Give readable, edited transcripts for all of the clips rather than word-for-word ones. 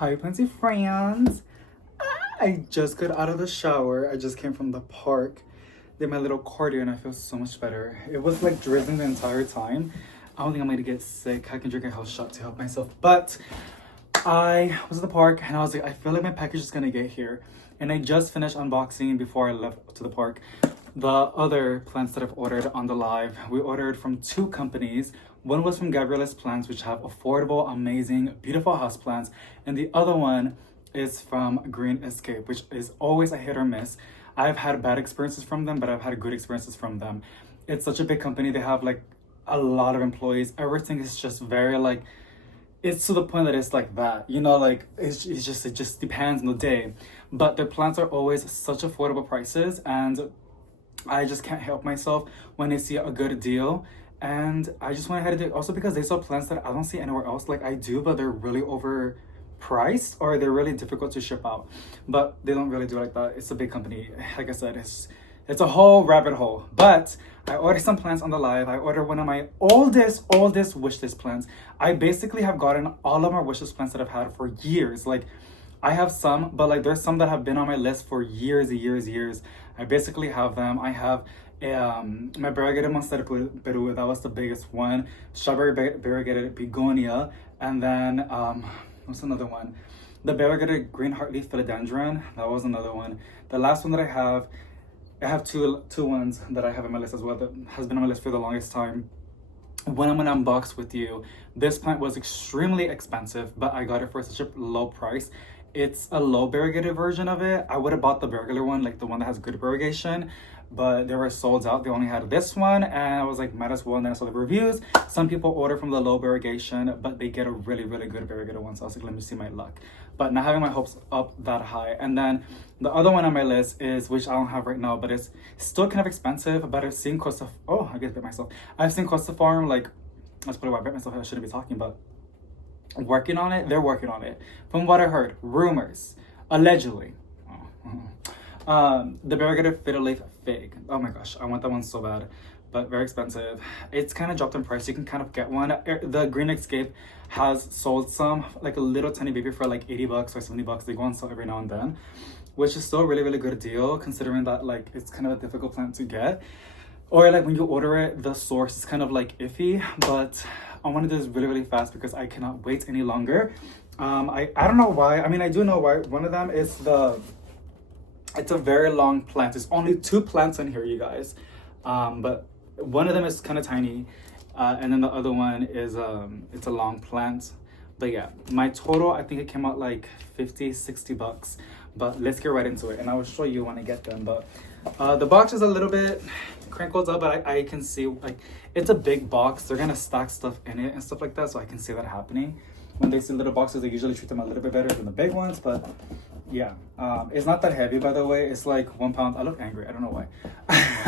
Hi, Plenty friends. I just got out of the shower. I just came from the park. Did my little cardio and I feel so much better. It was like drizzling the entire time. I don't think I'm gonna get sick. I can drink a health shot to help myself. But I was at the park and I was like, I feel like my package is gonna get here. And I just finished unboxing before I left to the park the other plants that I've ordered on the live. We ordered from two companies. One was from Gabriella's Plants, which have affordable, amazing, beautiful house plants. And the other one is from Green Escape, which is always a hit or miss. I've had bad experiences from them, but I've had good experiences from them. It's such a big company. They have like a lot of employees. Everything is just very like, it's to the point that it's like that, you know, like it just depends on the day. But their plants are always such affordable prices, and I just can't help myself when I see a good deal. And I just went ahead and did it. Also because they sell plants that I don't see anywhere else. Like I do, but they're really overpriced or they're really difficult to ship out. But they don't really do it like that. It's a big company. Like I said, it's a whole rabbit hole. But I ordered some plants on the live. I ordered one of my oldest wishlist plants. I basically have gotten all of my wishlist plants that I've had for years. Like I have some, but like there's some that have been on my list for years and years. I basically have them. I have my variegated Monstera Peru, that was the biggest one. Strawberry variegated Begonia, and then what's another one? The variegated green heartleaf philodendron, that was another one. The last one that I have two ones that I have on my list as well that has been on my list for the longest time. When I'm gonna unbox with you, this plant was extremely expensive, but I got it for such a low price. It's a low variegated version of it. I would have bought the regular one, like the one that has good variegation, but they were sold out. They only had this one, and I was like, might as well. And then I saw the reviews. Some people order from the low variegation, but they get a really good variegated one. So I was like, let me see my luck. But not having my hopes up that high. And then the other one on my list is, which I don't have right now, but it's still kind of expensive. But I've seen I get to bit myself. I've seen Costa Farm, like, that's probably why I bit myself. I shouldn't be talking, but working on it. They're working on it. From what I heard, rumors, allegedly. The variegated fiddle leaf fig. Oh my gosh, I want that one so bad, but very expensive. It's kind of dropped in price. You can kind of get one. The Green Escape has sold some, like a little tiny baby for like 80 bucks or 70 bucks. They go on sale every now and then, which is still a really good deal considering that like it's kind of a difficult plant to get. Or like when you order it, the source is kind of like iffy, but I want to do this really fast because I cannot wait any longer. I don't know why. I mean, I do know why. One of them is it's a very long plant. There's only two plants in here, you guys. But one of them is kind of tiny. And then the other one is, it's a long plant. But yeah, my total, I think it came out like 50, 60 bucks. But let's get right into it. And I will show you when I get them. But the box is a little bit crinkled up, but I can see like, it's a big box. They're gonna stack stuff in it and stuff like that. So I can see that happening. When they see little boxes, they usually treat them a little bit better than the big ones, but yeah, it's not that heavy, by the way. It's like 1 pound. I look angry. I don't know why.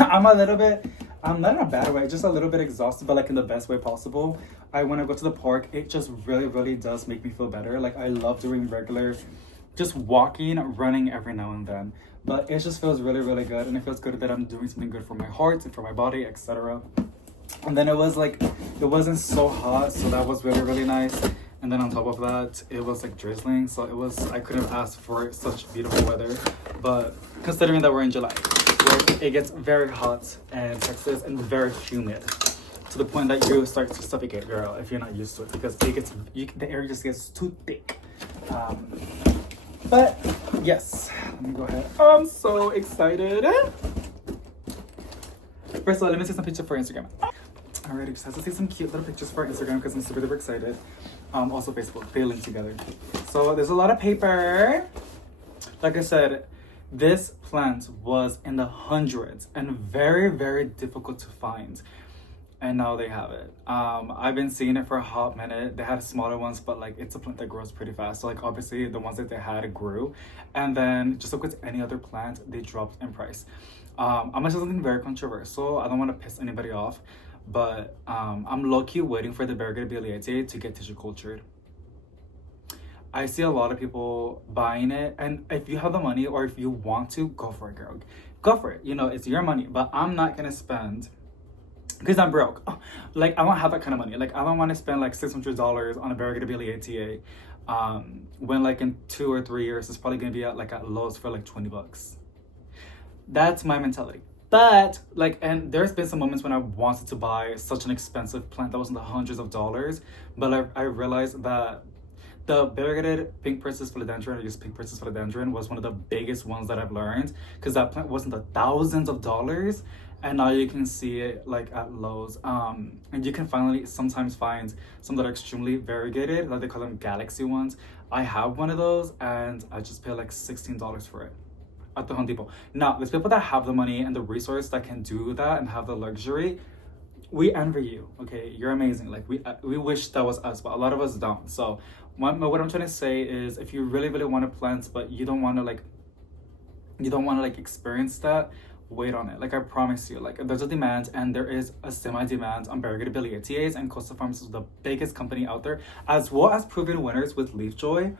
I'm not in a bad way, just a little bit exhausted, but like in the best way possible. When I go to the park, it just really does make me feel better. Like I love doing regular, just walking, running every now and then. But it just feels really good, and it feels good that I'm doing something good for my heart and for my body, etc. And then it was like, it wasn't so hot, so that was really nice. And then on top of that, it was like drizzling. So I couldn't have asked for such beautiful weather. But considering that we're in July, where it gets very hot in Texas and very humid to the point that you start to suffocate, girl, if you're not used to it, because the air just gets too thick. But yes, let me go ahead. I'm so excited. First of all, let me see some pictures for Instagram. Alrighty, just have to see some cute little pictures for Instagram because I'm super excited. Also Facebook, they link together. So there's a lot of paper. Like I said, this plant was in the hundreds and very difficult to find. And now they have it. I've been seeing it for a hot minute. They had smaller ones, but like it's a plant that grows pretty fast. So like obviously the ones that they had grew. And then just like with any other plant, they dropped in price. I'm gonna say something very controversial. I don't want to piss anybody off. But I'm low-key waiting for the variegated Biliete to get tissue cultured. I see a lot of people buying it, and if you have the money or if you want to, go for it, girl. Go for it. You know, it's your money, but I'm not gonna spend, because I'm broke. Like, I don't have that kind of money. Like, I don't want to spend like $600 on a variegated Biliete when like in 2 or 3 years it's probably gonna be at Lowe's for like $20. That's my mentality. But like, and there's been some moments when I wanted to buy such an expensive plant that was in the hundreds of dollars, but I realized that the variegated pink princess philodendron, or just pink princess philodendron, was one of the biggest ones that I've learned, because that plant was in the thousands of dollars, and now you can see it like at Lowe's. And you can finally sometimes find some that are extremely variegated, like they call them galaxy ones. I have one of those, and I just paid like $16 for it at the Home Depot. Now, there's people that have the money and the resource that can do that and have the luxury. We envy you, okay? You're amazing. Like, we wish that was us, but a lot of us don't. So what I'm trying to say is, if you really, really want to plant, but you don't want to like experience that, wait on it. Like, I promise you, like, there's a demand, and there is a semi-demand on variegated Biliaceae, and Costa Farms is the biggest company out there, as well as proven winners with Leaf Joy.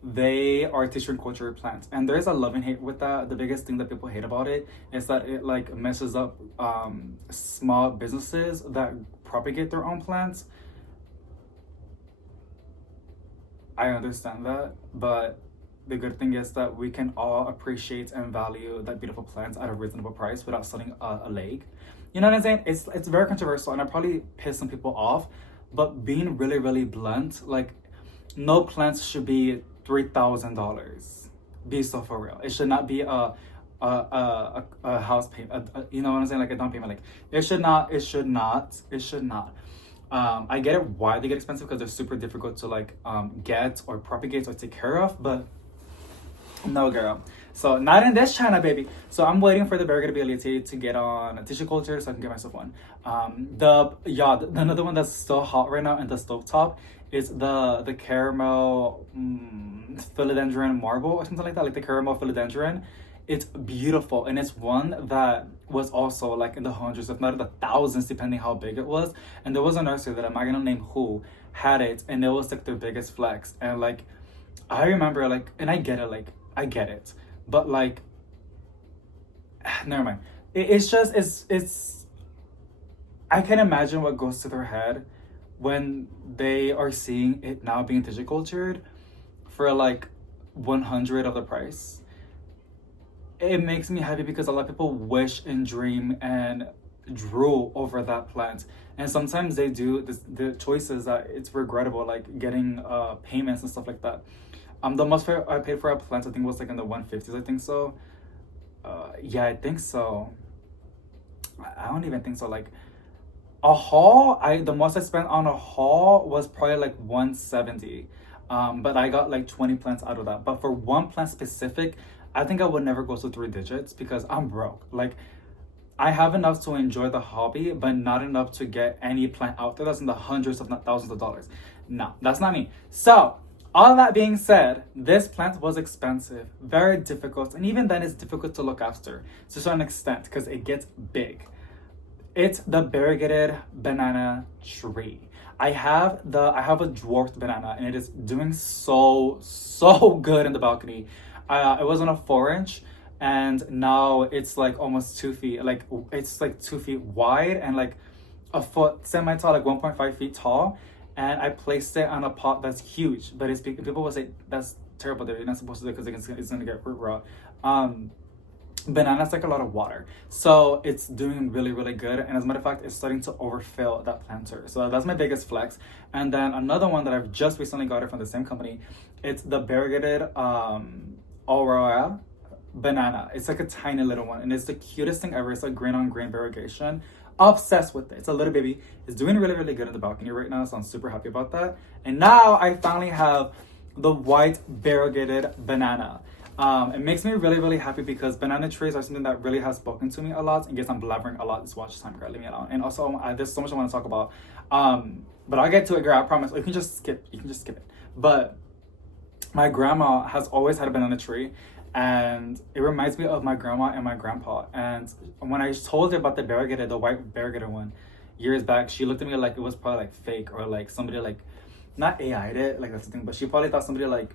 They are tissue and culture plants, and there's a love and hate with that. The biggest thing that people hate about it is that it like messes up small businesses that propagate their own plants. I understand that, but the good thing is that we can all appreciate and value that beautiful plants at a reasonable price without selling a leg. You know what I'm saying? It's very controversial, and I probably piss some people off, but being really, really blunt, like, no plants should be $3,000. Be so for real. It should not be a house payment. You know what I'm saying? Like a down payment. Like, it should not. I get it why they get expensive, because they're super difficult to like get or propagate or take care of, but no, girl. So not in this China, baby. So I'm waiting for the variegated Biliaceae to get on a tissue culture so I can get myself one. Another one that's still hot right now in the stovetop is the caramel philodendron marble or something like that, like the caramel philodendron. It's beautiful, and it's one that was also like in the hundreds, if not in the thousands, depending how big it was. And there was a nursery that I'm not gonna name who had it, and it was like their biggest flex. And like, I remember like, and I get it, but like, never mind. It's I can imagine what goes to their head when they are seeing it now being cultured for like 100 of the price. It makes me happy because a lot of people wish and dream and drool over that plant, and sometimes they do the choices that it's regrettable, like getting payments and stuff like that. The most I paid for a plant, I think, was like in the 150s. I think so. Yeah, I think so. I don't even think so. Like, a haul, the most I spent on a haul was probably like 170. But I got like 20 plants out of that. But for one plant specific, I think I would never go to 3 digits because I'm broke. Like, I have enough to enjoy the hobby, but not enough to get any plant out there that's in the hundreds, if not thousands of dollars. No, that's not me. So, all that being said, this plant was expensive, very difficult, and even then it's difficult to look after to a certain extent because it gets big. It's the variegated banana tree. I have a dwarfed banana, and it is doing so good in the balcony. It was on a 4-inch, and now it's like almost 2 feet. Like, it's like 2 feet wide and like a foot semi-tall, like 1.5 feet tall. And I placed it on a pot that's huge, but it's people will say that's terrible. That you're not supposed to do it because it's gonna get root rot. Bananas like a lot of water, so it's doing really, really good. And as a matter of fact, it's starting to overfill that planter. So that's my biggest flex. And then another one that I've just recently got it from the same company. It's the variegated Aurora banana. It's like a tiny little one, and it's the cutest thing ever. It's like grain on grain variegation. Obsessed with it. It's a little baby. It's doing really, really good in the balcony right now, so I'm super happy about that. And now I finally have the white variegated banana. It makes me really, really happy because banana trees are something that really has spoken to me a lot. In case I'm blabbering a lot this watch time, girl, leave me alone. And also, there's so much I want to talk about. But I'll get to it, girl, I promise. You can just skip it. But my grandma has always had a banana tree, and it reminds me of my grandma and my grandpa. And when I told her about the variegated, the white variegated one, years back, she looked at me like it was probably like fake, or like somebody like, not AI'd it, like that's the thing, but she probably thought somebody like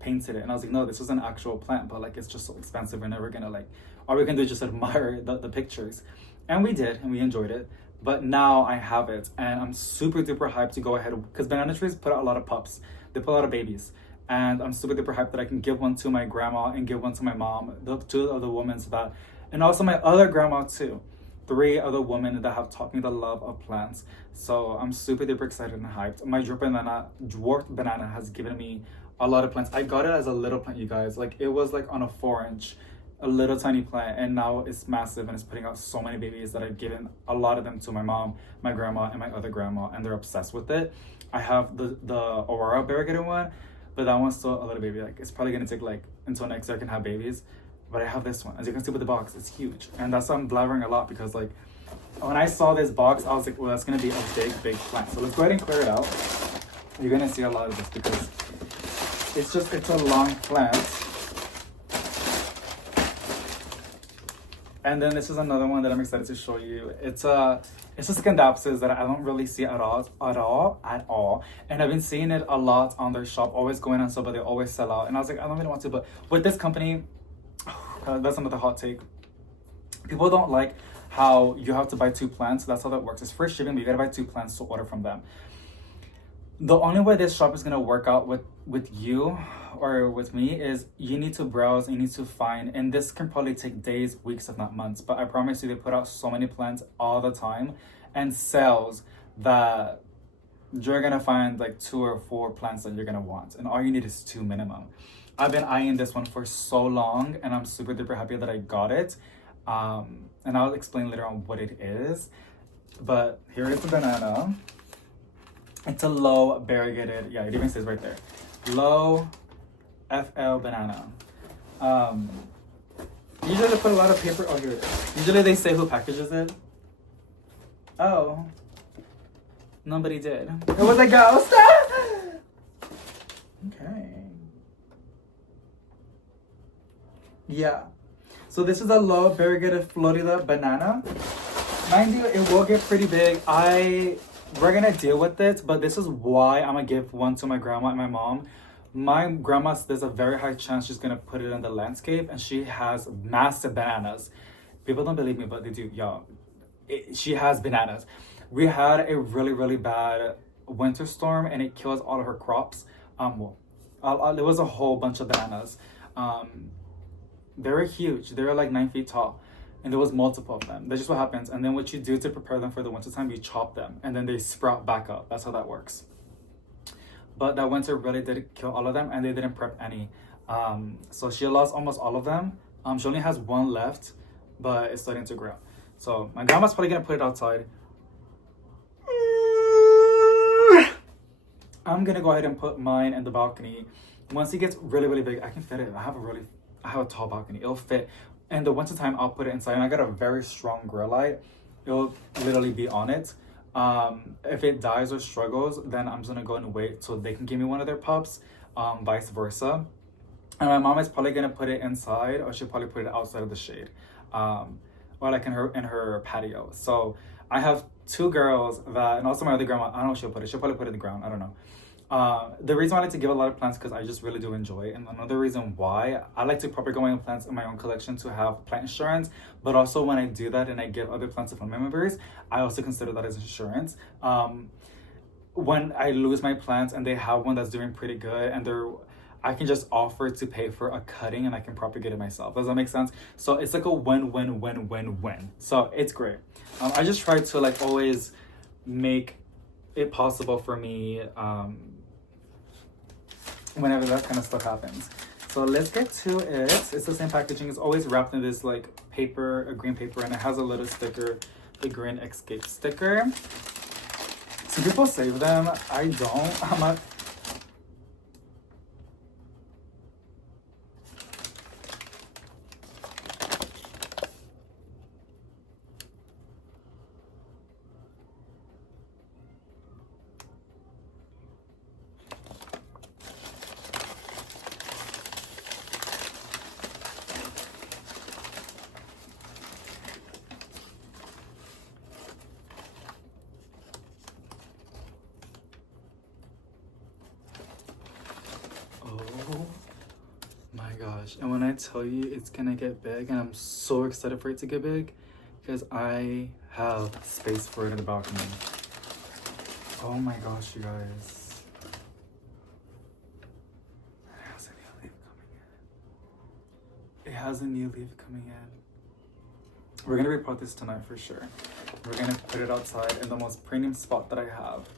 painted it. And I was like, no, this was an actual plant, but like it's just so expensive, we're never gonna like, all we can do is just admire the pictures. And we did, and we enjoyed it. But now I have it, and I'm super duper hyped to go ahead, because banana trees put out a lot of pups they put a lot of babies. And I'm super duper hyped that I can give one to my grandma and give one to my mom, the two other women, so that, and also my other grandma too. 3 other women that have taught me the love of plants. So I'm super duper excited and hyped. My dwarf banana has given me a lot of plants. I got it as a little plant, you guys. Like, it was like on a 4-inch, a little tiny plant, and now it's massive and it's putting out so many babies that I've given a lot of them to my mom, my grandma, and my other grandma, and they're obsessed with it. I have the Aurora variegated one, but that one's still a little baby. Like, it's probably gonna take like until next year I can have babies. But I have this one. As you can see with the box, it's huge. And that's why I'm blabbering a lot, because like when I saw this box, I was like, well, that's gonna be a big plant. So let's go ahead and clear it out. You're gonna see a lot of this because it's a long plant. And then this is another one that I'm excited to show you. It's a Scandapsis that I don't really see at all. And I've been seeing it a lot on their shop, always going on sale, but they always sell out. And I was like, I don't really want to, but with this company, that's another hot take. People don't like how you have to buy 2 plants. That's how that works. It's free shipping, but you gotta buy 2 plants to order from them. The only way this shop is gonna work out with you or with me is you need to browse, you need to find, and this can probably take days, weeks, if not months, but I promise you they put out so many plants all the time and sales that you're gonna find like 2 or 4 plants that you're gonna want, and all you need is 2 minimum. I've been eyeing this one for so long, and I'm super duper happy that I got it. And I'll explain later on what it is. But here is the banana. It's a low variegated, yeah, it even says right there, low FL banana. Usually they put a lot of paper. Oh, here it is. Usually they say who packages it. Oh, nobody did. It was a ghost. Okay. Yeah. So this is a low variegated Florida banana. Mind you, it will get pretty big. We're gonna deal with it, but this is why I'm gonna give one to my grandma and my mom. My grandma, there's a very high chance she's gonna put it in the landscape, and she has massive bananas. People don't believe me, but they do, y'all. She has bananas. We had a really bad winter storm, and it kills all of her crops. There was a whole bunch of bananas. They were huge. They were like 9 feet tall, and there was multiple of them. That's just what happens. And then what you do to prepare them for the winter time, you chop them, and then they sprout back up. That's how that works. But that winter really did kill all of them, and they didn't prep any. So she lost almost all of them. She only has 1 left, but it's starting to grow. So my grandma's probably gonna put it outside. I'm gonna go ahead and put mine in the balcony. Once it gets really big, I can fit it. I have a tall balcony. It'll fit. In the winter time, I'll put it inside. And I got a very strong grow light. It'll literally be on it. If it dies or struggles, then I'm just gonna go and wait till they can give me one of their pups. Vice versa. And my mom is probably gonna put it inside, or she'll probably put it outside of the shade, or like in her patio. So I have 2 girls that, and also my other grandma. I don't know if she'll put it. She'll probably put it in the ground. I don't know. The reason I like to give a lot of plants because I just really do enjoy it. And another reason why I like to propagate my plants in my own collection to have plant insurance, but also when I do that and I give other plants to family members, I also consider that as insurance. When I lose my plants and they have one that's doing pretty good, and I can just offer to pay for a cutting and I can propagate it myself. Does that make sense? So it's like a win-win-win-win-win. So it's great. I just try to like always make it possible for me whenever that kind of stuff happens. So let's get to it. It's the same packaging. It's always wrapped in this like paper, a green paper, and it has a little sticker, the green escape sticker. Some people save them. I don't. I'm not. My gosh, and when I tell you it's gonna get big, and I'm so excited for it to get big because I have space for it in the balcony. Oh my gosh, you guys. has a new leaf coming in. We're gonna repot this tonight for sure. We're gonna put it outside in the most premium spot that I have.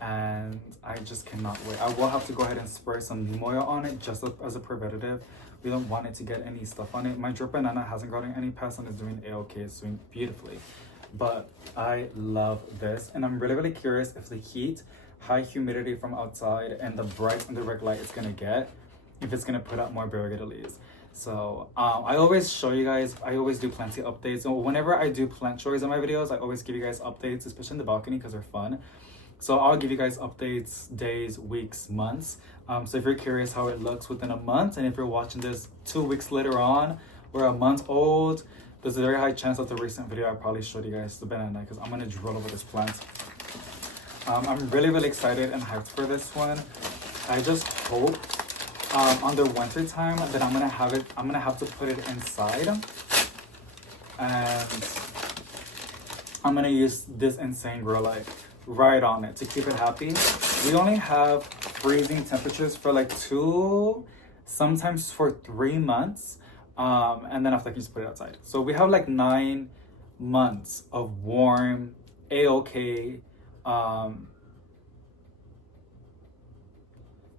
And I just cannot wait. I will have to go ahead and spray some neem oil on it just as a preventative. We don't want it to get any stuff on it. My drip banana hasn't gotten any pests and is doing a-okay. It's doing beautifully. But I love this. And I'm really, really curious if the heat, high humidity from outside, and the bright and direct light it's gonna get, if it's gonna put out more variegated leaves. So I always show you guys, I always do plenty updates. So whenever I do plant chores in my videos, I always give you guys updates, especially in the balcony because they're fun. So I'll give you guys updates days, weeks, months. So if you're curious how it looks within a month, and if you're watching this 2 weeks later on or a month old, there's a very high chance that the recent video I probably showed you guys the banana because I'm gonna drill over this plant. I'm really, really excited and hyped for this one. I just hope on the winter time that I'm gonna have to put it inside, and I'm gonna use this insane grow light right on it to keep it happy. We only have freezing temperatures for like 2, sometimes for 3 months, and then after that you just put it outside. So we have like 9 months of warm, a-okay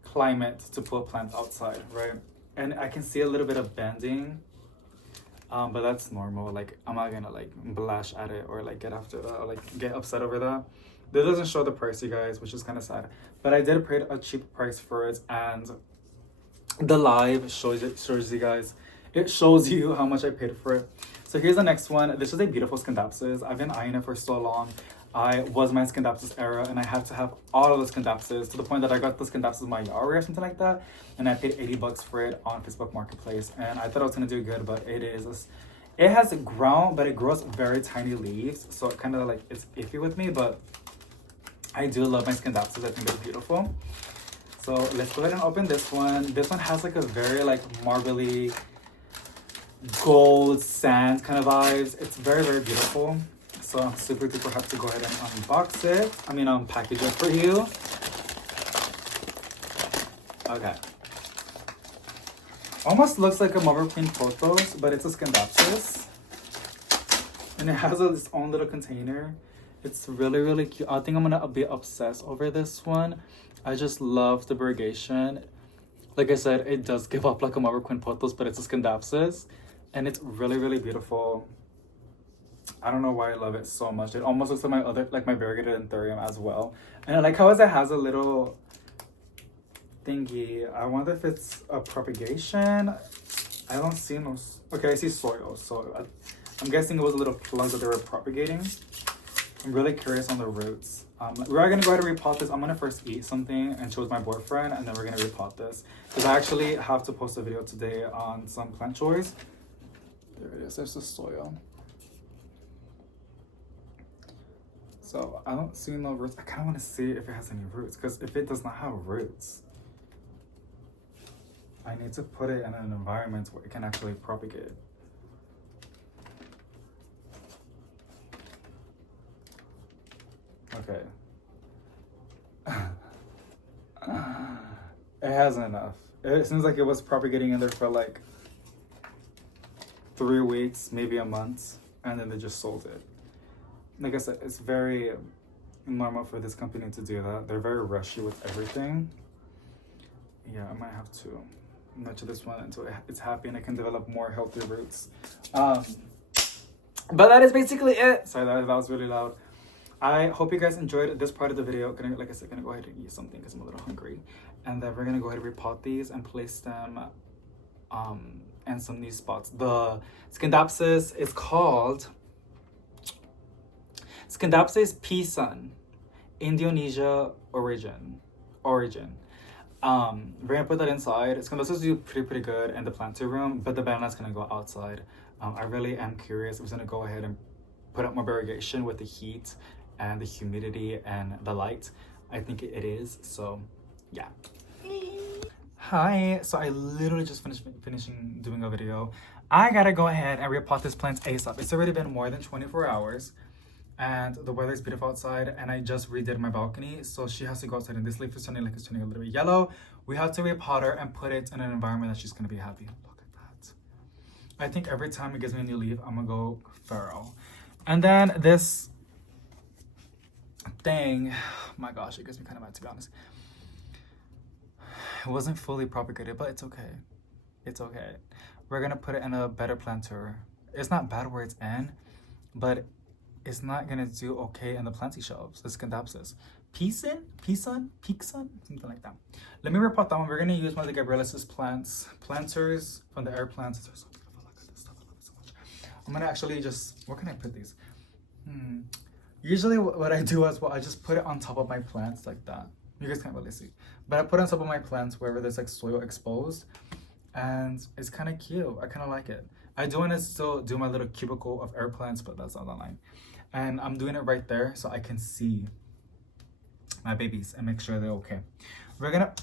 climate to put plants outside, right? And I can see a little bit of bending, but that's normal. Like I'm not gonna like blash at it or like get after that or like get upset over that. This doesn't show the price, you guys, which is kind of sad. But I did pay a cheap price for it, and the live shows you guys. It shows you how much I paid for it. So here's the next one. This is a beautiful Scandapsis. I've been eyeing it for so long. I was my Scandapsis era, and I had to have all of the Scandapsis to the point that I got the Scandapsis my Yari or something like that, and I paid $80 for it on Facebook Marketplace. And I thought I was gonna do good, but it has grown, but it grows very tiny leaves, so it kind of like it's iffy with me. But I do love my Scandapsis. I think they're beautiful. So let's go ahead and open this one. This one has like a very like marbly gold sand kind of vibes. It's very, very beautiful. So I'm super duper happy to go ahead and unbox it. Package it for you. Okay. Almost looks like a Mother Queen Pothos, but it's a Scandapsis. And it has its own little container. It's really, really cute. I think I'm gonna be obsessed over this one. I just love the variegation. Like I said, it does give up like a Mother Queen Pothos, but it's a Scandapsis. And it's really, really beautiful. I don't know why I love it so much. It almost looks like my variegated Anthurium as well. And I like how it has a little thingy. I wonder if it's a propagation. I don't see no. Okay, I see soil. So I'm guessing it was a little plug that they were propagating. I'm really curious on the roots. We're gonna go ahead and repot this. I'm gonna first eat something and show with my boyfriend, and then we're gonna repot this. Because I actually have to post a video today on some plant chores. There it is. There's the soil. So I don't see no roots. I kind of want to see if it has any roots, because if it does not have roots, I need to put it in an environment where it can actually propagate. Okay. It has enough. It seems like it was propagating in there for like 3 weeks, maybe a month, and then they just sold it. Like I said, it's very normal for this company to do that. They're very rushy with everything. Yeah, I might have to nurture this one until it's happy and I can develop more healthy roots. But that is basically it. Sorry, that was really loud. I hope you guys enjoyed this part of the video. Like I said, gonna go ahead and eat something because I'm a little hungry. And then we're gonna go ahead and repot these and place them in some new spots. The Scandapsis is called Scandapsis Pisan, Indonesia origin. We're gonna put that inside. Scandapsis do pretty good in the planter room, but the banana's gonna go outside. I really am curious if it's gonna go ahead and put up more variegation with the heat and the humidity and the light. I think it is, so yeah. Hi, so I literally just finishing doing a video. I gotta go ahead and repot this plant ASAP. It's already been more than 24 hours and the weather is beautiful outside, and I just redid my balcony, so she has to go outside, and this leaf is turning like it's turning a little bit yellow. We have to repot her and put it in an environment that she's gonna be happy. Look at that. I think every time it gives me a new leaf, I'm gonna go feral. And then this thing, oh my gosh, it gets me kind of mad, to be honest. It wasn't fully propagated, but it's okay. It's okay. We're gonna put it in a better planter. It's not bad where it's in, but it's not gonna do okay in the planty shelves. It's Scandapsis. Peason, something like that. Let me repot that one. We're gonna use one of the Gabriel's planters from the air plants. They're so beautiful. Look at this stuff. I love it so much. I'm gonna actually just, where can I put these? Usually what I do is, well, I just put it on top of my plants like that. You guys can't really see, but I put it on top of my plants wherever there's like soil exposed, and it's kind of cute. I kind of like it. I do want to still do my little cubicle of air plants, but that's not online. And I'm doing it right there so I can see my babies and make sure they're okay. We're gonna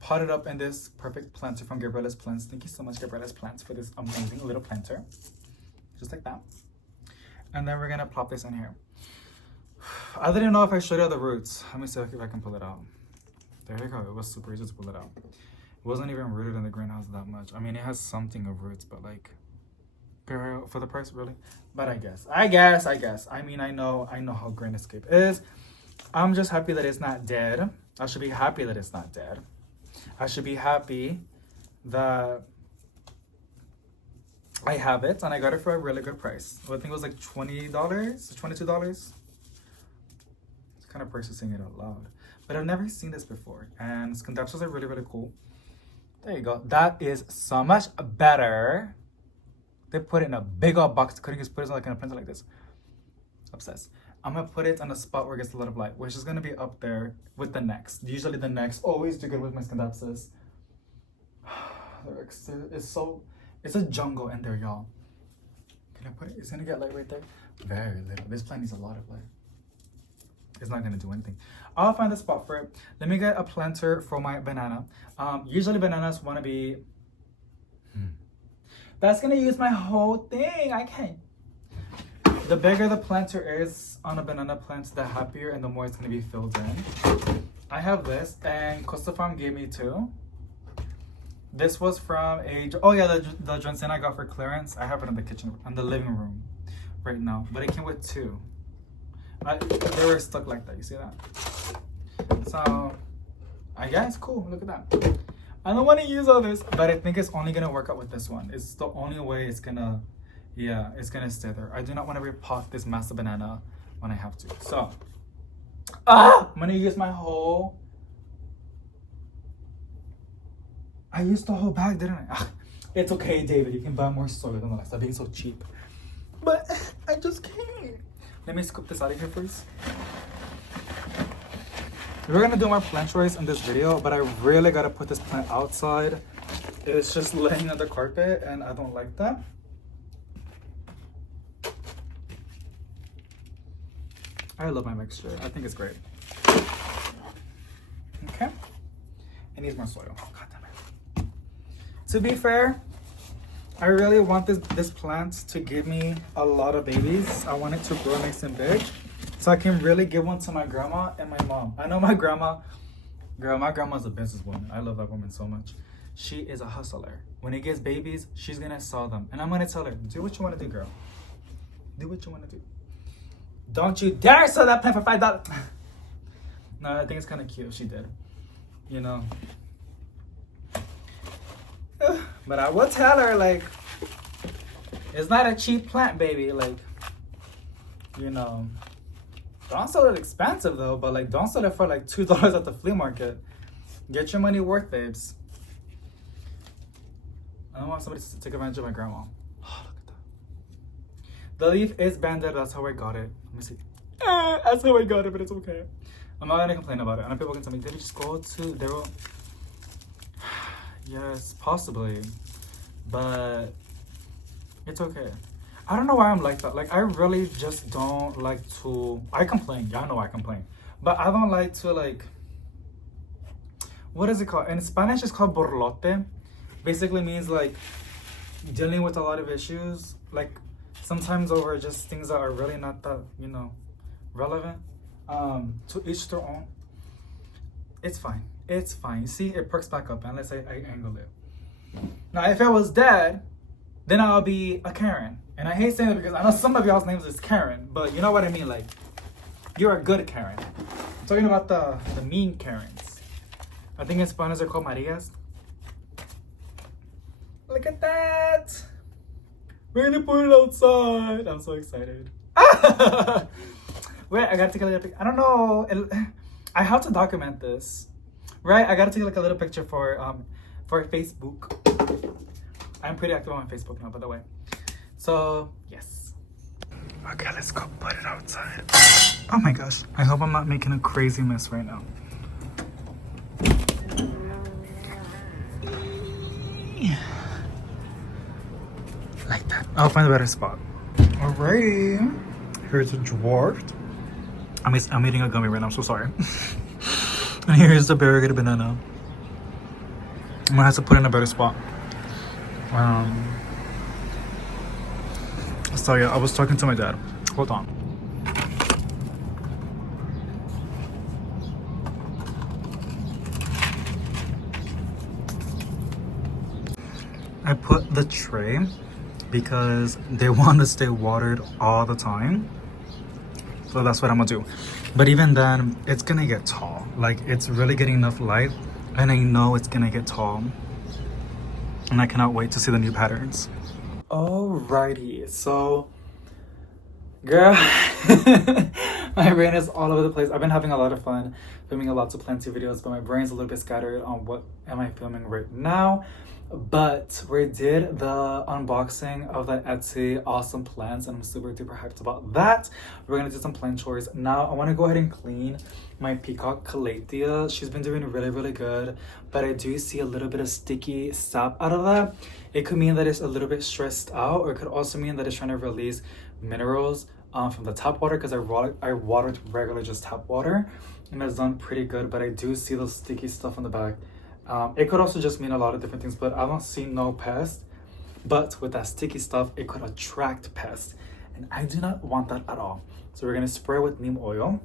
pot it up in this perfect planter from Gabriel's Plants. Thank you so much, Gabriel's Plants, for this amazing little planter. Just like that. And then we're gonna plop this in here. I didn't know if I showed you the roots. Let me see if I can pull it out. There you go. It was super easy to pull it out. It wasn't even rooted in the greenhouse that much. I mean, it has something of roots, but like, girl, for the price, really? But I guess. I mean, I know how Green Escape is. I'm just happy that it's not dead. I should be happy that it's not dead. I should be happy that I have it, and I got it for a really good price. I think it was like $20, $22. It's kind of purchasing it out loud. But I've never seen this before, and Scandapsis are really, really cool. There you go. That is so much better. They put it in a big old box. Couldn't just put it like in a printer like this. Obsessed. I'm gonna put it on a spot where it gets a lot of light, which is gonna be up there with the necks. Usually the necks always do good with my Scandapsis. It's a jungle in there, y'all. Can I put it? It's gonna get light right there. Very little. This plant needs a lot of light. It's not gonna do anything. I'll find a spot for it. Let me get a planter for my banana. Usually bananas wanna be. That's gonna use my whole thing. I can't. The bigger the planter is on a banana plant, the happier and the more it's gonna be filled in. I have this, and Costa Farm gave me two. This was from the Johnson I got for clearance. I have it in the kitchen, in the living room right now, but it came with two. They were stuck like that, you see that? So, I guess, cool, look at that. I don't want to use all this, but I think it's only gonna work out with this one. It's the only way it's gonna, it's gonna stay there. I do not want to repot this massive banana when I have to. So, I'm gonna use my whole. I used the whole bag, didn't I? It's okay, David. You can buy more soil than that. Stop being so cheap. But I just can't. Let me scoop this out of here first. We're gonna do more plant choice in this video, but I really gotta put this plant outside. It's just laying on the carpet, and I don't like that. I love my mixture. I think it's great. Okay. It needs more soil. God damn it. To be fair, I really want this plant to give me a lot of babies. I want it to grow nice and big, so I can really give one to my grandma and my mom. I know my grandma, my grandma's a businesswoman. I love that woman so much. She is a hustler. When it gets babies, she's gonna sell them. And I'm gonna tell her, do what you wanna do, girl. Do what you wanna do. Don't you dare sell that plant for $5. No, I think it's kind of cute if she did. You know. But I will tell her, like, it's not a cheap plant, baby. Like, you know, don't sell it expensive though, but like, don't sell it for like $2 at the flea market. Get your money worth, babes. I don't want somebody to take advantage of my grandma. Oh, look at that. The leaf is banded. That's how I got it. Let me see. That's how I got it, but it's okay. I'm not gonna complain about it. I know people can tell me, did you just go to there? Yes, possibly, but it's okay. I don't know why I'm like that. Like, I really just don't like to. I complain. Y'all know I complain, but I don't like to, like. What is it called? In Spanish, it's called borlote. Basically means like dealing with a lot of issues. Like sometimes over just things that are really not that, you know, relevant. To each their own. It's fine. It's fine. See, it perks back up unless I angle it. Now, if it was dead, then I'll be a Karen. And I hate saying that because I know some of y'all's names is Karen, but you know what I mean, like, you're a good Karen. I'm talking about the mean Karens. I think in Spanish they're called Marias. Look at that! We're gonna put it outside! I'm so excited. Wait, I gotta take a little picture. I don't know. I have to document this. Right? I gotta take like a little picture for Facebook. I'm pretty active on Facebook now, by the way. So, yes. Okay, let's go put it outside. Oh my gosh. I hope I'm not making a crazy mess right now. Like that. I'll find a better spot. Alrighty. Here's a dwarf. I'm eating a gummy right now, I'm so sorry. And here's the variegated banana. I'm gonna have to put it in a better spot. So yeah, I was talking to my dad. Hold on. I put the tray because they want to stay watered all the time. So that's what I'm gonna do. But even then, it's gonna get tall. Like, it's really getting enough light, and I know it's gonna get tall. And I cannot wait to see the new patterns. Alrighty, so girl, my brain is all over the place. I've been having a lot of fun filming lots of plenty videos, but my brain's a little bit scattered on what am I filming right now. But we did the unboxing of the Etsy awesome plants, and I'm super duper hyped about that. We're gonna do some plant chores now. I want to go ahead and clean my peacock calathea. She's been doing really good, but I do see a little bit of sticky sap out of that. It could mean that it's a little bit stressed out, or it could also mean that it's trying to release minerals from the tap water, because I watered regular just tap water, and it's done pretty good. But I do see the sticky stuff on the back. It could also just mean a lot of different things, but I don't see no pest. But with that sticky stuff, it could attract pests, and I do not want that at all. So we're gonna spray with neem oil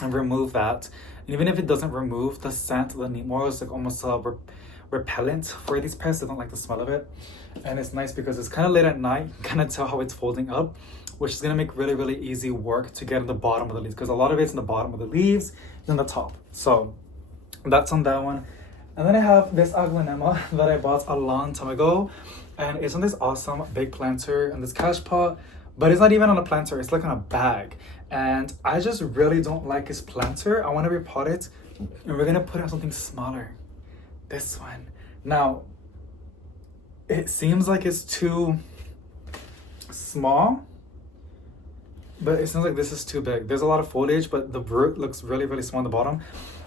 and remove that. And even if it doesn't remove the scent, the neem oil is like almost a repellent for these pests. They don't like the smell of it. And it's nice because it's kind of late at night. You kind of tell how it's folding up, which is gonna make really easy work to get in the bottom of the leaves, because a lot of it's in the bottom of the leaves and the top. So that's on that one. And then I have this Aglanema that I bought a long time ago, and it's on this awesome big planter and this cash pot, but it's not even on a planter, it's like on a bag. And I just really don't like this planter. I want to repot it, and we're gonna put it on something smaller. This one. Now, it seems like it's too small, but it seems like this is too big. There's a lot of foliage, but the root looks really small on the bottom.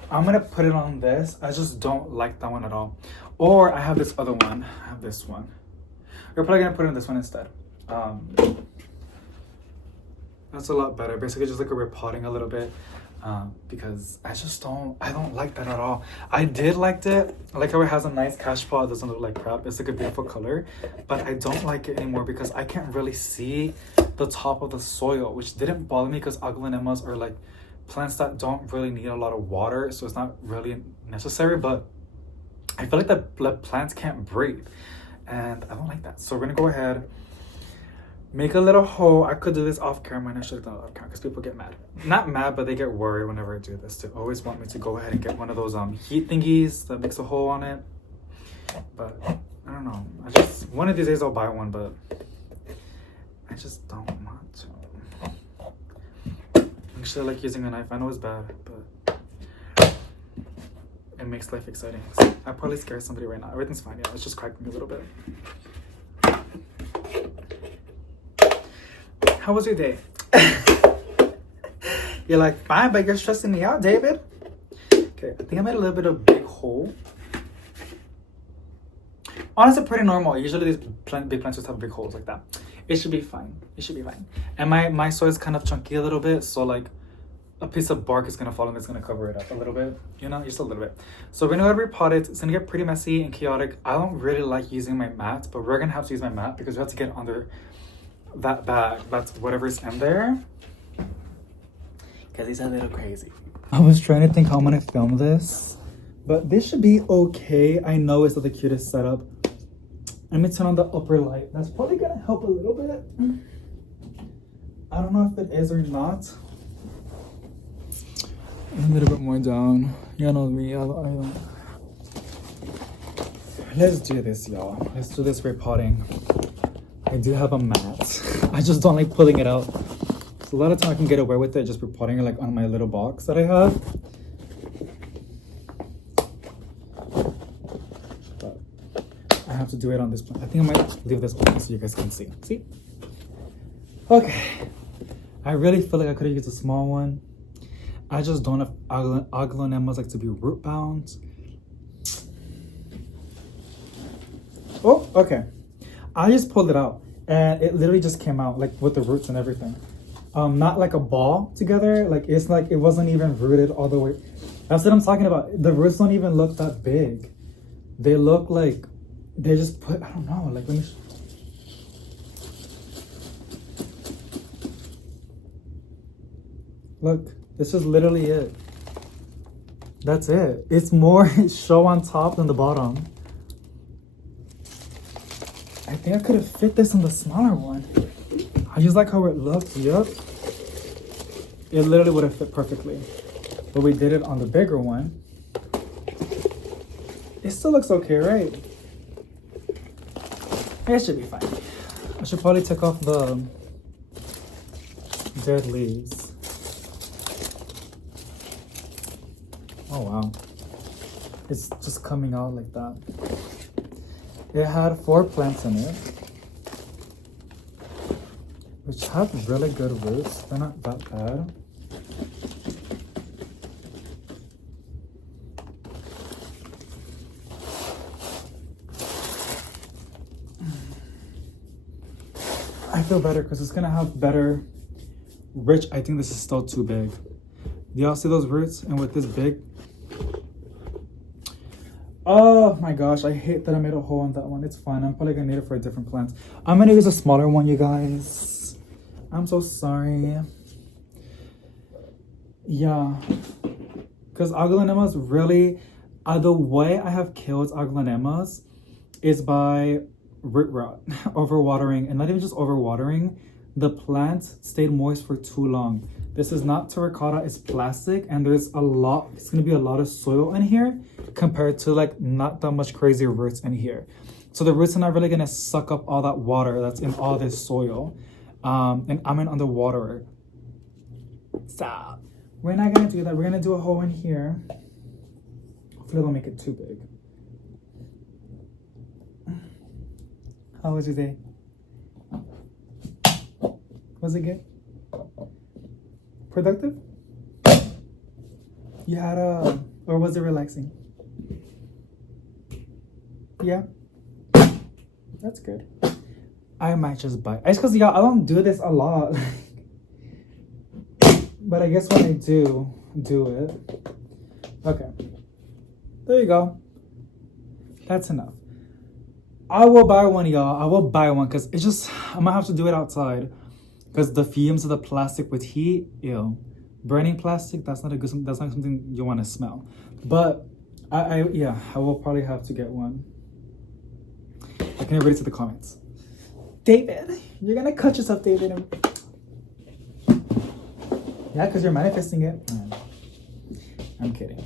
I'm gonna put it on this. I just don't like that one at all. Or I have this other one. I have this one. We're probably gonna put it in this one instead. That's a lot better. Basically just like a repotting a little bit, because I don't like that at all. I did like it. I like how it has a nice cash pot. It doesn't look like crap. It's like a beautiful color, but I don't like it anymore because I can't really see the top of the soil, which didn't bother me because Aglanemas are like plants that don't really need a lot of water, so it's not really necessary. But I feel like the plants can't breathe, and I don't like that. So we're gonna go ahead, make a little hole. I could do this off camera, and I should have done it off camera because people get mad. Not mad, but they get worried whenever I do this. They always want me to go ahead and get one of those heat thingies that makes a hole on it. But I don't know. One of these days I'll buy one, but I just don't want to. Actually, I like using a knife. I know it's bad, but it makes life exciting. So I probably scared somebody right now. Everything's fine. Yeah, it's just cracking a little bit. How was your day? You're like, fine, but you're stressing me out, David. Okay, I think I made a little bit of a big hole. Honestly, pretty normal. Usually these big plants just have big holes like that. It should be fine. It should be fine. And my soil is kind of chunky a little bit, so like a piece of bark is gonna fall and it's gonna cover it up a little bit, you know, just a little bit. So we're gonna repot it. It's gonna get pretty messy and chaotic. I don't really like using my mat, but we're gonna have to use my mat because we have to get under that bag. That's whatever's in there. Because he's a little crazy. I was trying to think how I'm gonna film this, but this should be okay. I know it's not the cutest setup, Let me turn on the upper light. That's probably gonna help a little bit. I don't know if it is or not. A little bit more down. You know me, I don't. Let's do this, y'all. Let's do this repotting. I do have a mat. I just don't like pulling it out. So a lot of time I can get away with it just repotting it like on my little box that I have. But I have to do it on this plant. I think I might leave this open so you guys can see. See? Okay. I really feel like I could have used a small one. I just don't have aglanemas like to be root bound. Oh, okay. I just pulled it out and it literally just came out like with the roots and everything. Not like a ball together. Like it's like it wasn't even rooted all the way. That's what I'm talking about. The roots don't even look that big. They look like they just put, I don't know, like let me look. This is literally it. That's it. It's more show on top than the bottom. I think I could have fit this in the smaller one. I just like how it looked. Yep. It literally would have fit perfectly. But we did it on the bigger one. It still looks okay, right? It should be fine. I should probably take off the dead leaves. Oh wow, it's just coming out like that. It had 4 plants in it, which have really good roots. They're not that bad. I feel better because it's gonna have better rich. I think this is still too big. Do y'all see those roots? And with this big, oh my gosh, I hate that I made a hole in that one. It's fine. I'm probably gonna need it for a different plant. I'm gonna use a smaller one, you guys. I'm so sorry. Yeah, because aglanemas really, the way I have killed aglanemas is by root rot, overwatering, and not even just overwatering. The plant stayed moist for too long. This is not terracotta, it's plastic, and there's a lot, it's gonna be a lot of soil in here compared to like not that much crazy roots in here. So the roots are not really gonna suck up all that water that's in all this soil. And I'm an underwaterer. Stop. We're not gonna do that. We're gonna do a hole in here. Hopefully don't make it too big. How was your day? Was it good? Productive? You had a, or was it relaxing? Yeah? That's good. I might just buy. It's because, y'all, I don't do this a lot. But I guess when I do it. Okay. There you go. That's enough. I will buy one, y'all. I will buy one because it's just, I'm gonna have to do it outside. Because the fumes of the plastic with heat, ew. Burning plastic, that's not something you want to smell. But I will probably have to get one. I can read it to the comments. David, you're gonna cut yourself, David. Yeah, because you're manifesting it. I'm kidding.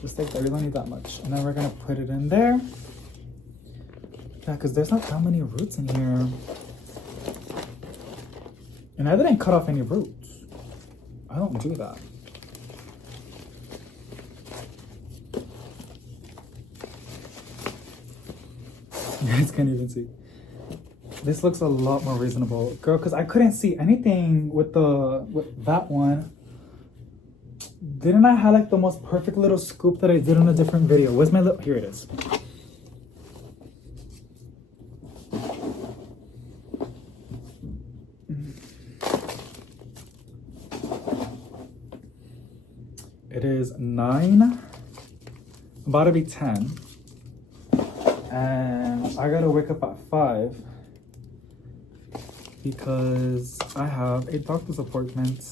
Just like that, we don't need that much. And then we're gonna put it in there. Yeah, because there's not that many roots in here. And I didn't cut off any roots. I don't do that. You guys can't even see. This looks a lot more reasonable, girl, because I couldn't see anything with that one. Didn't I have like the most perfect little scoop that I did in a different video? Where's my little, here it is. It is 9, about to be 10, and I gotta wake up at 5 because I have a doctor's appointment.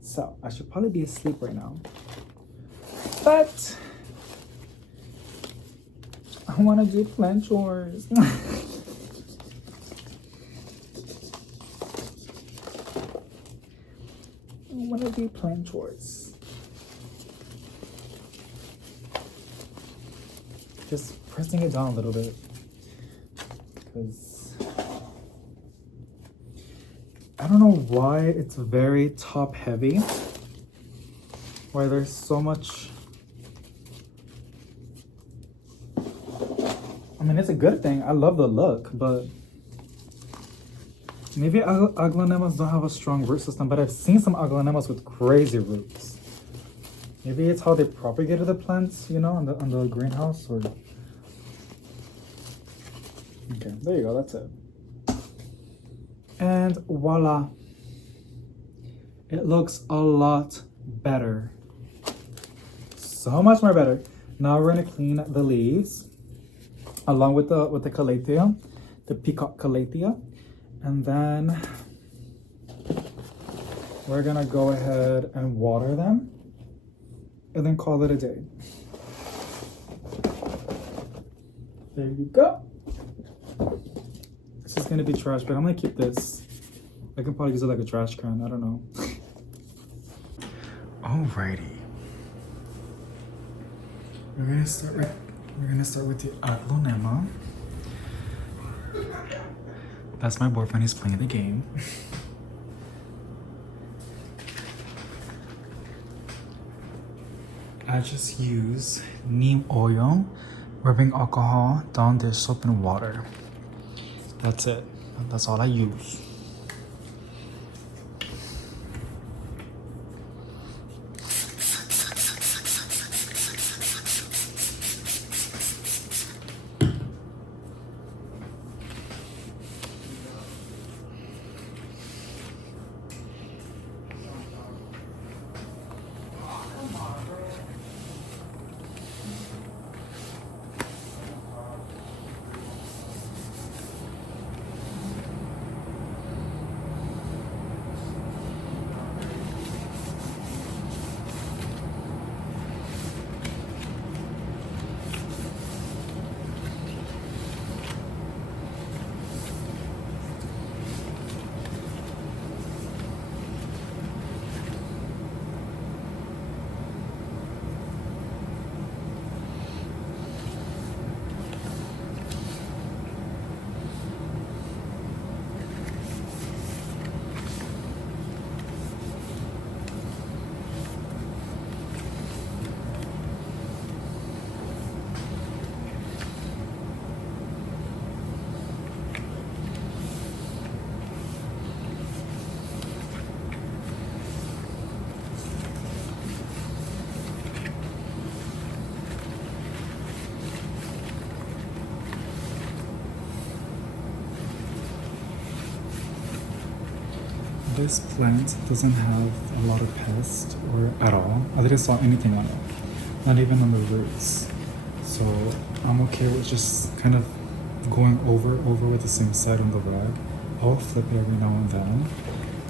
So I should probably be asleep right now. but I want to do plant chores. I want to do plant chores. Just pressing it down a little bit because I don't know why it's very top heavy. Why there's so much. I mean, it's a good thing. I love the look, but maybe Aglanemas don't have a strong root system, but I've seen some Aglanemas with crazy roots. Maybe it's how they propagated the plants, you know, on the greenhouse, or... Okay, there you go, that's it. And voila. It looks a lot better. So much more better. Now we're gonna clean the leaves along with the calathea, the peacock calathea, and then we're gonna go ahead and water them and then call it a day. There you go. This is gonna be trash, but I'm gonna keep this. I can probably use it like a trash can, I don't know. Alrighty. We're gonna start with the Aglanema. That's my boyfriend, he's playing the game. I just use neem oil, rubbing alcohol, down dish soap, and water. That's it. That's all I use. This plant doesn't have a lot of pests or at all. I didn't saw anything on it, not even on the roots. So I'm okay with just kind of going over with the same side on the rag. I'll flip it every now and then.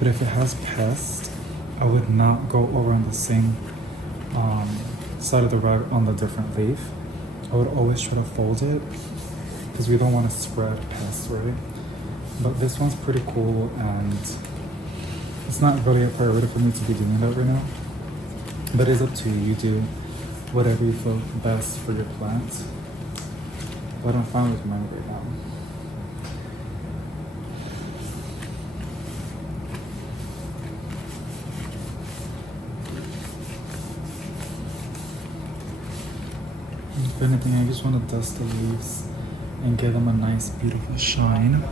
But if it has pests, I would not go over on the same side of the rag on the different leaf. I would always try to fold it because we don't want to spread pests, right? But this one's pretty cool, and it's not really a priority for me to be doing that right now. But it's up to you. You do whatever you feel best for your plant. But I'm fine with mine right now. If anything, I just want to dust the leaves and give them a nice, beautiful shine.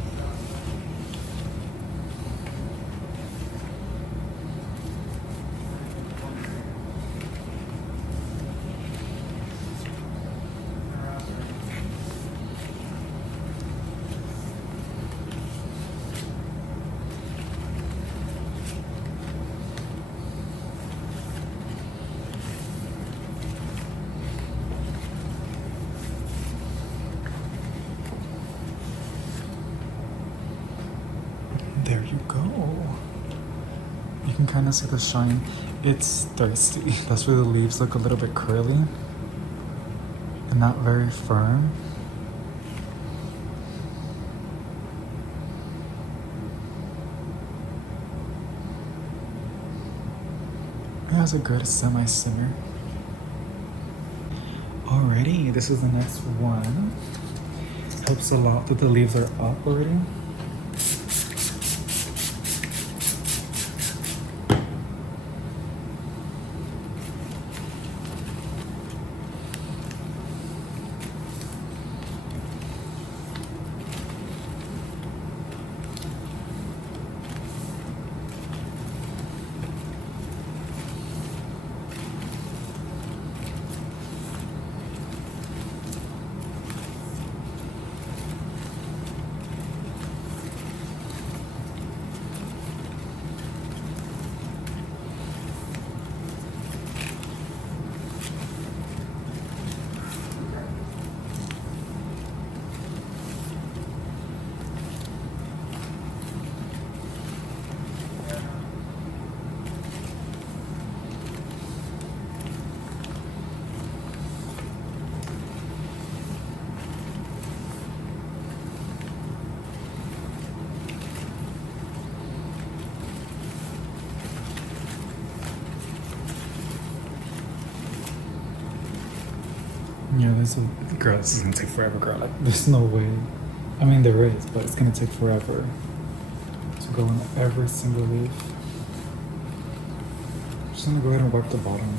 There you go. You can kind of see the shine. It's thirsty. That's why the leaves look a little bit curly and not very firm. It has a good semi-simmer. Alrighty, this is the next one. Helps a lot that the leaves are up already. Yeah, girl, this is gonna take forever, girl. Like, there's no way. I mean, there is, but it's gonna take forever to go on every single leaf. I'm just gonna go ahead and wipe the bottom.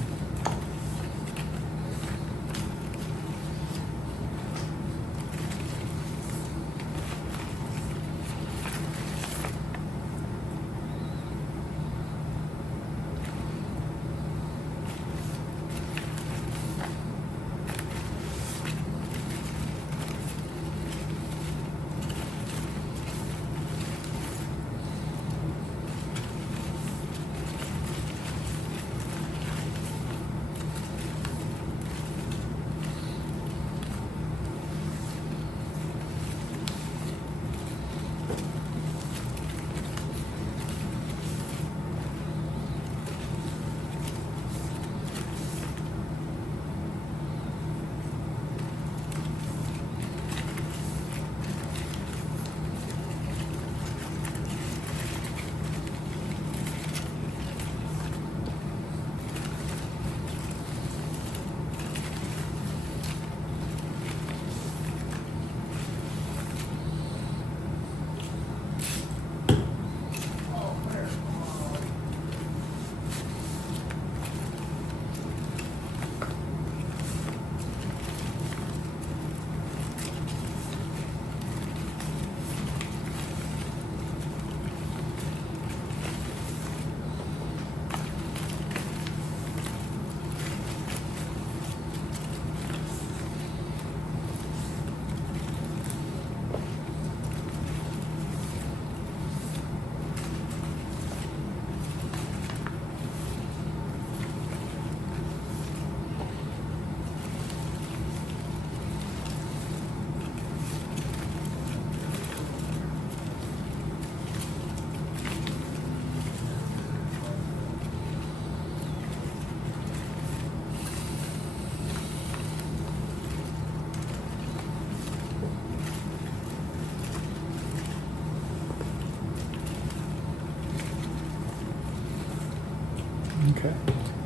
Okay,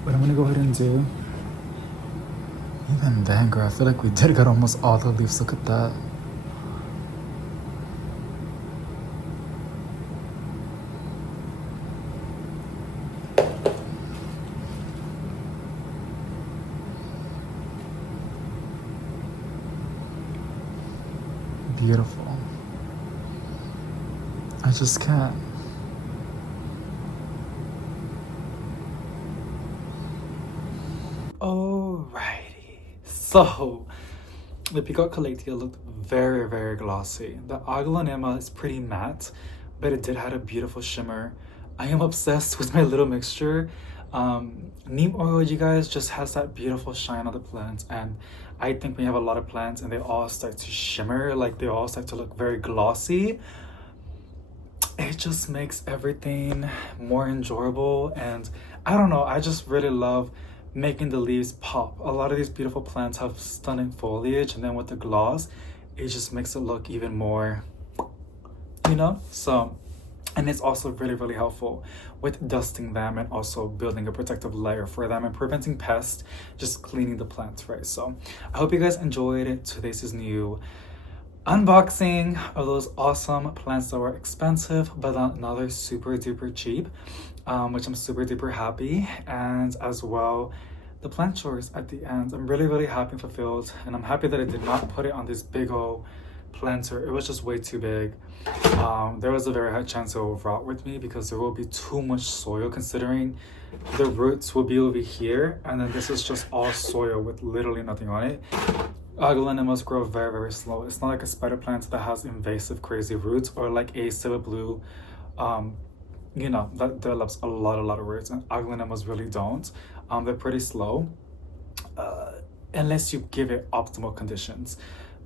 what I'm gonna go ahead and do, even then, girl, I feel like we did get almost all the leaves. Look at that. Beautiful. I just can't. Alrighty, so the Peacock Calathea looked very, very glossy. The Aglanema is pretty matte, but it did have a beautiful shimmer. I am obsessed with my little mixture. Neem oil, you guys, just has that beautiful shine on the plants, and I think when you have a lot of plants and they all start to shimmer, like they all start to look very glossy, it just makes everything more enjoyable. And I don't know, I just really love making the leaves pop. A lot of these beautiful plants have stunning foliage, and then with the gloss, it just makes it look even more, you know? So, and it's also really, really helpful with dusting them and also building a protective layer for them and preventing pests, just cleaning the plants, right? So I hope you guys enjoyed today's new unboxing of those awesome plants that were expensive, but now they're super duper cheap, which I'm super duper happy. And as well, the plant chores at the end, I'm really, really happy and fulfilled. And I'm happy that I did not put it on this big old planter. It was just way too big. There was a very high chance it will rot with me because there will be too much soil, considering the roots will be over here, and then this is just all soil with literally nothing on it. Aglanemas grow very, very slow. It's not like a spider plant that has invasive crazy roots, or like a civet blue, you know, that develops a lot of roots, and Aglanemas really don't. They're pretty slow, unless you give it optimal conditions,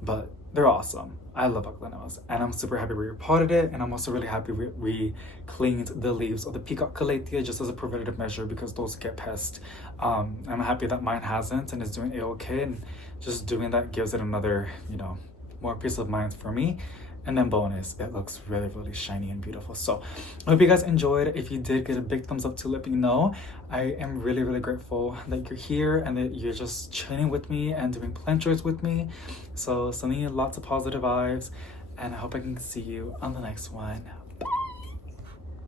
but they're awesome. I love Aglanemas, and I'm super happy we repotted it, and I'm also really happy we cleaned the leaves of the peacock calathea just as a preventative measure because those get pests. I'm happy that mine hasn't and is doing a-okay, and just doing that gives it another, you know, more peace of mind for me. And then bonus, it looks really, really shiny and beautiful. So I hope you guys enjoyed. If you did, get a big thumbs up to let me know. I am really, really grateful that you're here and that you're just chilling with me and doing plant chores with me. So sending you lots of positive vibes, and I hope I can see you on the next one.